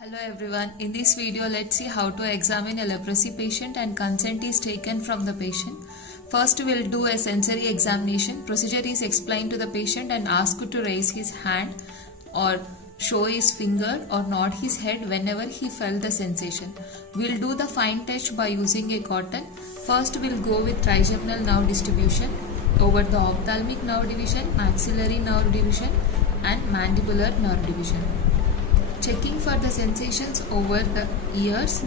Hello everyone, in this video let's see how to examine a leprosy patient and consent is taken from the patient. First we'll do a sensory examination. Procedure is explained to the patient and asked to raise his hand or show his finger or nod his head whenever he felt the sensation. We'll do the fine touch by using a cotton. First we'll go with trigeminal nerve distribution over the ophthalmic nerve division, maxillary nerve division and mandibular nerve division. Checking for the sensations over the ears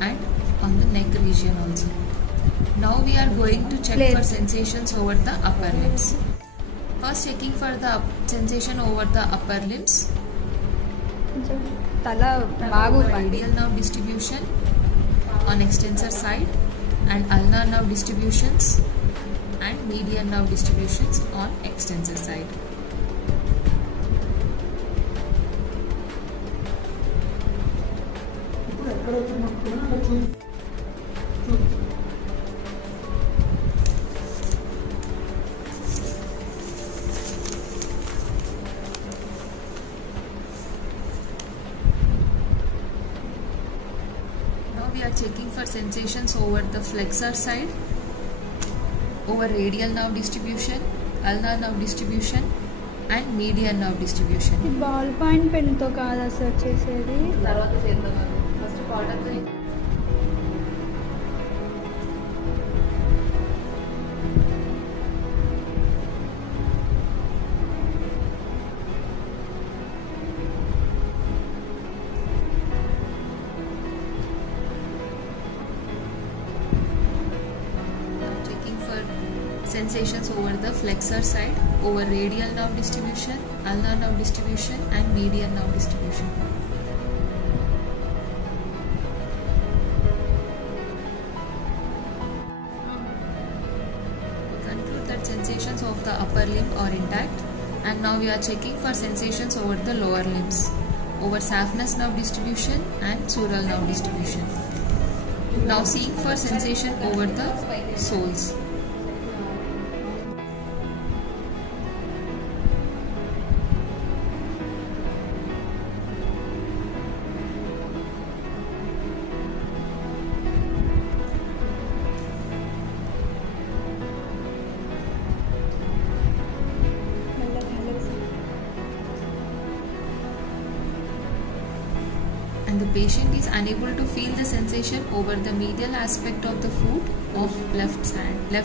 and on the neck region also. Now we are going to check for sensations over the upper limbs. First checking for the sensation over the upper limbs. Radial nerve distribution on extensor side and ulnar nerve distributions and median nerve distributions on extensor side. Now we are checking for sensations over the flexor side, over radial nerve distribution, ulnar nerve distribution and median nerve distribution. Ball point pen to kaada sir chesedi tarvata chedam. First cotton to sensations over the flexor side, over radial nerve distribution, ulnar nerve distribution and median nerve distribution. Conclude that sensations of the upper limb are intact, and now we are checking for sensations over the lower limbs, over saphenous nerve distribution and sural nerve distribution. Now seeing for sensation over the soles. And the patient is unable to feel the sensation over the medial aspect of the foot of left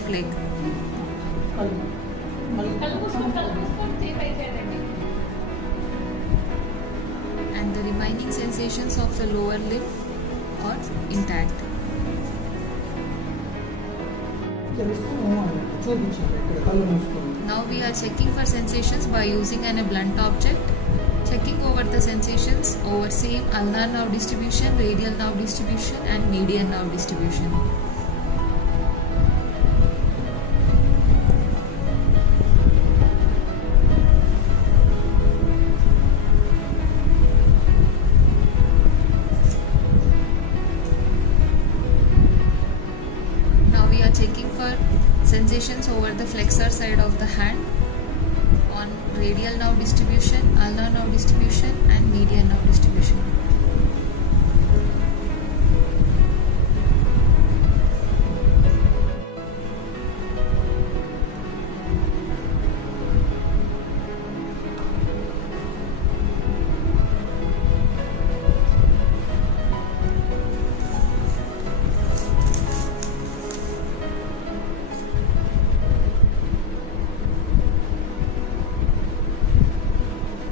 leg. And the remaining sensations of the lower limb are intact. Now we are checking for sensations by using a blunt object. Checking over the sensations over same ulnar nerve distribution, radial nerve distribution and median nerve distribution. Now we are checking for sensations over the flexor side of the hand on radial nerve distribution, ulnar nerve distribution and median nerve distribution.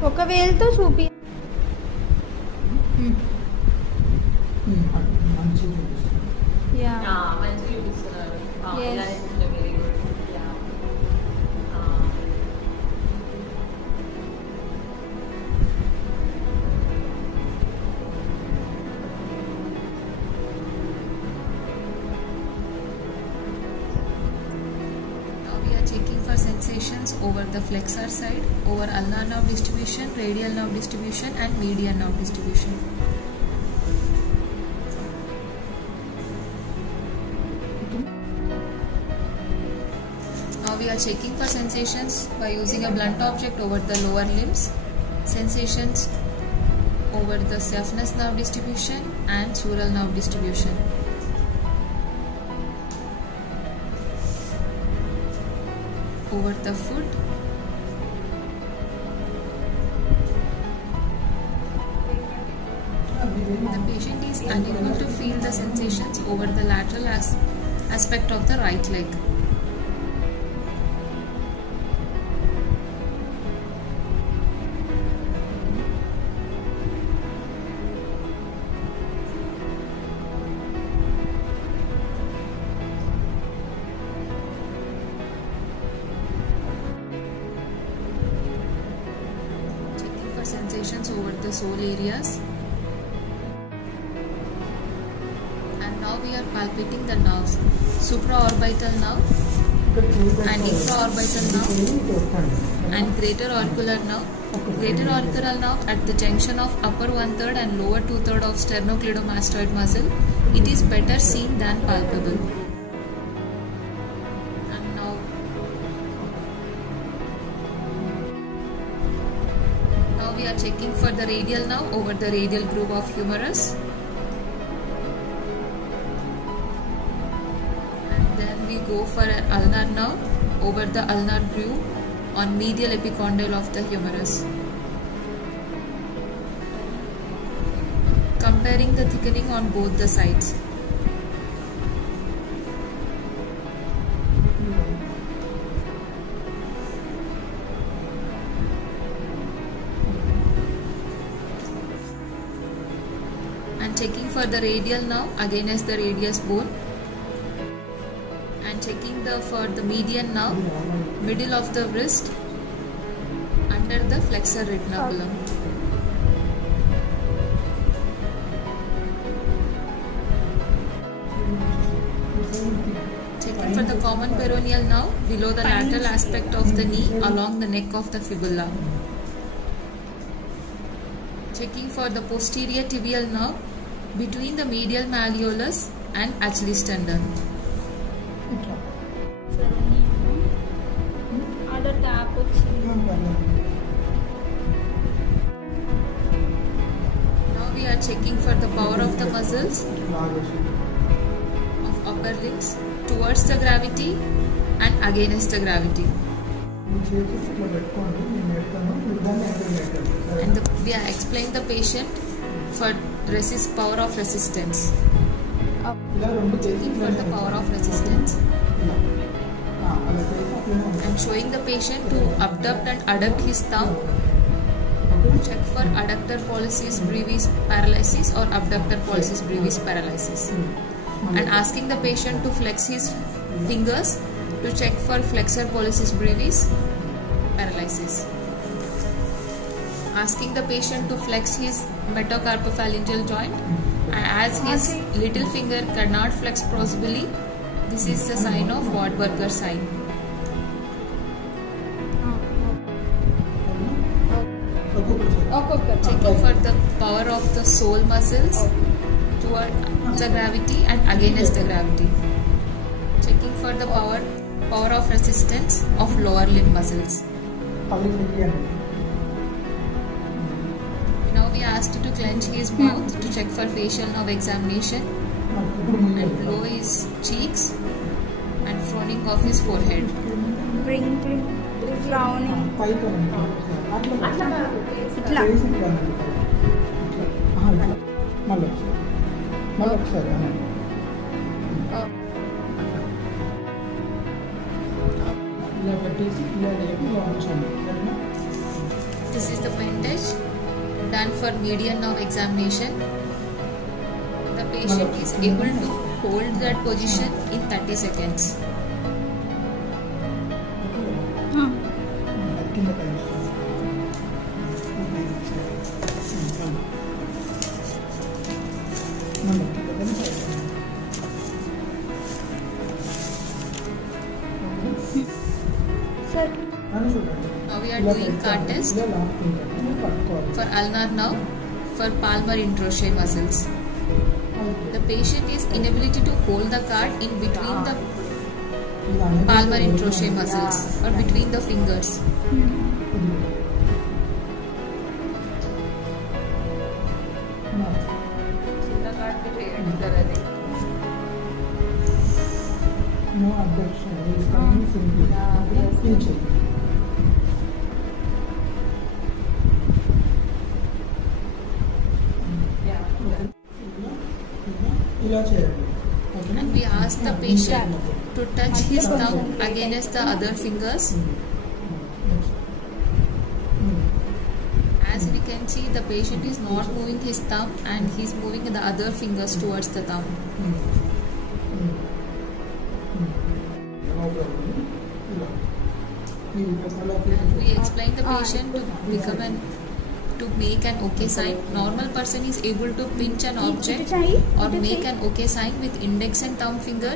ఒక వేలుతో చూపి Checking for sensations over the flexor side, over ulnar nerve distribution, radial nerve distribution and median nerve distribution. Now we are checking for sensations by using a blunt object over the lower limbs. Sensations over the saphenous nerve distribution and sural nerve distribution. Over the foot, the patient is unable to feel the sensations over the lateral aspect of the right leg. Sensations over the sole areas, and now we are palpating the nerves, supraorbital nerve and infraorbital nerve and greater auricular nerve. Greater auricular nerve at the junction of upper 1/3 and lower 2/3 of sternocleidomastoid muscle. It is better seen than palpable. We are checking for the radial nerve over the radial groove of humerus, and then we go for an ulnar nerve over the ulnar groove on medial epicondyle of the humerus. Comparing the thickening on both the sides. And checking for the radial nerve against the radius bone, and checking for the median nerve middle of the wrist under the flexor retinaculum. Checking for the common peroneal nerve below the lateral aspect of the knee along the neck of the fibula. Checking for the posterior tibial nerve between the medial malleolus and Achilles tendon. Now we are checking for the power of the muscles of upper limbs towards the gravity and against the gravity. And we are explaining the patient for power of resistance. Checking for the power of resistance. I am showing the patient to abduct and adduct his thumb. Check for adductor pollicis brevis paralysis or abductor pollicis brevis paralysis. And asking the patient to flex his fingers to check for flexor pollicis brevis paralysis. Asking the patient to flex his metacarpophalangeal joint, and as his little finger cannot flex proximally, this is the sign of Wartburger sign. Checking for the power of the sole muscles toward the gravity and against the gravity. Checking for the power of resistance of lower limb muscles. Now we are asked to clench his mouth to check for facial nerve examination and blow his cheeks and frowning of his forehead. Frowning. This is the pentage done for median nerve examination. The patient is able to hold that position in 30 seconds. Now we are doing card test for ulnar nerve for palmar interosseous muscles. The patient is inability to hold the card in between the palmar interosseous muscles or between the fingers. చిన్న card చేయండి sir అది. No abduction. He is coming simply. Pinch it. ఇలా చేయండి. And we ask the patient to touch his thumb against the other fingers. As we can see, the patient is not moving his thumb and he is moving the other fingers towards the thumb. And we explain the patient to make an OK sign. Normal person is able to pinch an object or make an OK sign with index and thumb finger.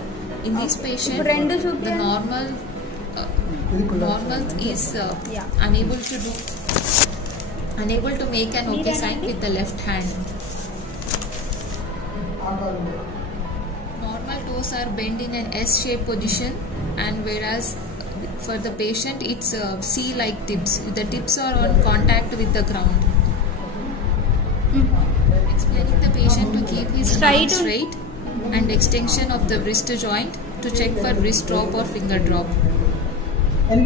In this patient, the normal is unable to make an OK sign with the left hand. Normal toes are bent in an S-shaped position, and whereas for the patient it's C-like tips. The tips are on contact with the ground. Explaining the patient to keep his arm straight and extension of the wrist joint to check for wrist drop or finger drop. And